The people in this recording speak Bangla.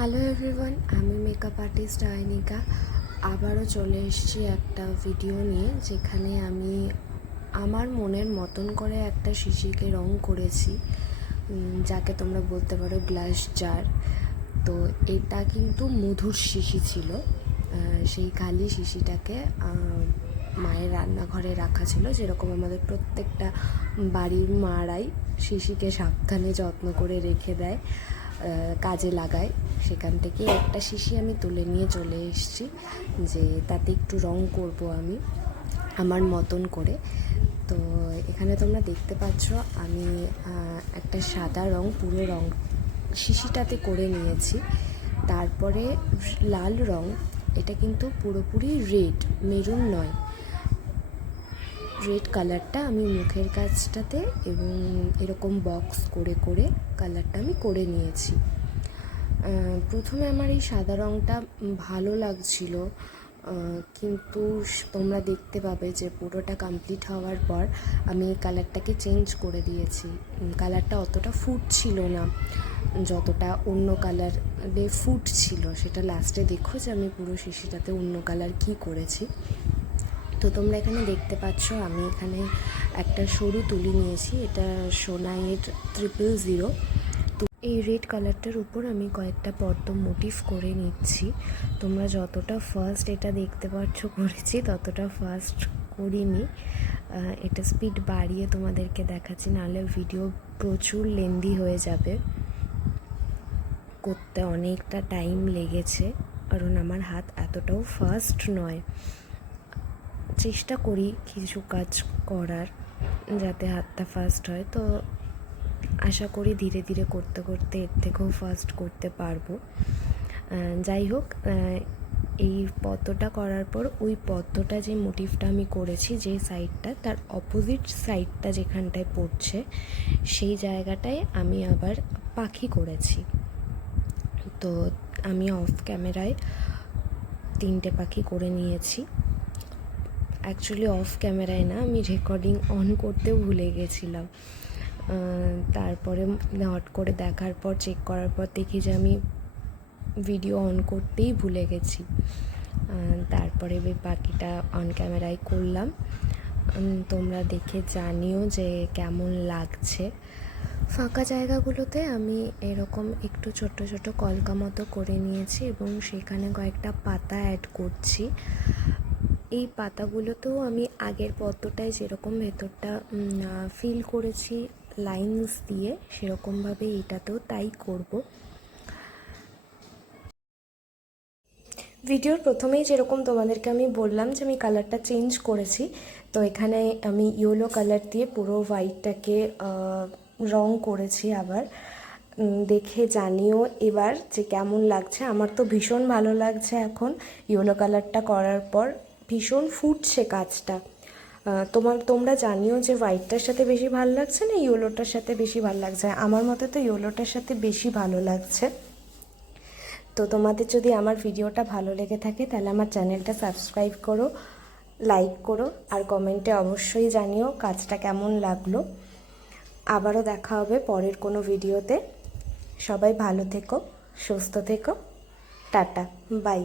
হ্যালো এভরিওয়ান, আমি মেকআপ আর্টিস্ট আয়নিকা। আবারও চলে এসেছি একটা ভিডিও নিয়ে, যেখানে আমি আমার মনের মতন করে একটা শিশিকে রং করেছি, যাকে তোমরা বলতে পারো গ্লাস জার। তো এটা কিন্তু মধুর শিশি ছিল। সেই খালি শিশিটাকে মায়ের রান্নাঘরে রাখা ছিল, যেরকম আমাদের প্রত্যেকটা বাড়ির মারাই শিশিকে সাবধানে যত্ন করে রেখে দেয়, কাজে লাগায়। সেখান থেকে একটা শিশি আমি তুলে নিয়ে চলে এসেছি, যে তাতে একটু রং করব আমি আমার মতন করে। তো এখানে তোমরা দেখতে পাচ্ছ আমি একটা সাদা রং, পুরো রং শিশিটাতে করে নিয়েছি। তারপরে লাল রং, এটা কিন্তু পুরোপুরি রেড, মেরুন নয়, রেড কালারটা আমি মুখের কাছটাতে এবং এরকম বক্স করে করে কালারটা আমি করে নিয়েছি। প্রথমে আমার এই সাদা রঙটা ভালো লাগছিল, কিন্তু তোমরা দেখতে পাবে যে পুরোটা কমপ্লিট হওয়ার পর আমি এই কালারটাকে চেঞ্জ করে দিয়েছি। কালারটা অতটা ফুট ছিল না যতটা অন্য কালারে ফুট ছিল। সেটা লাস্টে দেখো যে আমি পুরো শিশিটাতে অন্য কালার কী করেছি। তো তোমরা এখানে দেখতে পাচ্ছ আমি এখানে একটা সরু তুলি নিয়েছি, এটা সোনাইয়ের 000। তো এই রেড কালারটার উপর আমি কয়েকটা পদ্ম মোটিভ করে নিচ্ছি। তোমরা যতটা ফার্স্ট এটা দেখতে পাচ্ছ করেছি, ততটা ফার্স্ট করিনি। এটা স্পিড বাড়িয়ে তোমাদেরকে দেখাচ্ছি, নাহলে ভিডিও প্রচুর লেন্দি হয়ে যাবে। করতে অনেকটা টাইম লেগেছে, কারণ আমার হাত এতটাও ফাস্ট নয়। চেষ্টা করি কিছু কাজ করার যাতে হাতটা ফাস্ট হয়, তো আশা করি ধীরে ধীরে করতে করতে এর থেকেও ফাস্ট করতে পারবো। যাই হোক, এই পদ্মটা করার পর ওই পদ্মটা যে মোটিভটা আমি করেছি, যে সাইডটা তার অপোজিট সাইডটা যেখানটায় পড়ছে সেই জায়গাটায় আমি আবার পাখি করেছি। তো আমি অফ ক্যামেরায় 3টে পাখি করে নিয়েছি। অ্যাকচুয়ালি অফ ক্যামেরায় না, আমি রেকর্ডিং অন করতেও ভুলে গেছিলাম। তারপরে হট করে দেখার পর, চেক করার পর দেখি যে আমি ভিডিও অন করতেই ভুলে গেছি। তারপরে বাকিটা অন ক্যামেরায় করলাম। তোমরা দেখে জানিও যে কেমন লাগছে। ফাঁকা জায়গাগুলোতে আমি এরকম একটু ছোট ছোট কলকা মতো করে নিয়েছি এবং সেখানে কয়েকটা পাতা অ্যাড করছি। এই পাতাগুলোতেও আমি আগের পদ্মটায় যেরকম ভেতরটা ফিল করেছি লাইনস দিয়ে, সেরকমভাবে এটাতেও তাই করব। ভিডিওর প্রথমেই যেরকম তোমাদেরকে আমি বললাম যে আমি কালারটা চেঞ্জ করেছি, তো এখানে আমি ইয়েলো কালার দিয়ে পুরো হোয়াইটটাকে রং করেছি। আবার দেখে জানিও এবার যে কেমন লাগছে। আমার তো ভীষণ ভালো লাগছে এখন ইয়েলো কালারটা করার পর, ভীষণ ফুটছে কাজটা। তোমরা জানিও যে হোয়াইটটার সাথে বেশি ভালো লাগছে না ইয়েলোটার সাথে বেশি ভালো লাগছে। আমার মতে তো ইয়েলোটার সাথে বেশি ভালো লাগছে। তো তোমাদের যদি আমার ভিডিওটা ভালো লেগে থাকে তাহলে আমার চ্যানেলটা সাবস্ক্রাইব করো, লাইক করো, আর কমেন্টে অবশ্যই জানিও কাজটা কেমন লাগলো। আবারও দেখা হবে পরের কোনো ভিডিওতে। সবাই ভালো থেকো, সুস্থ থেকো, টাটা, বাই।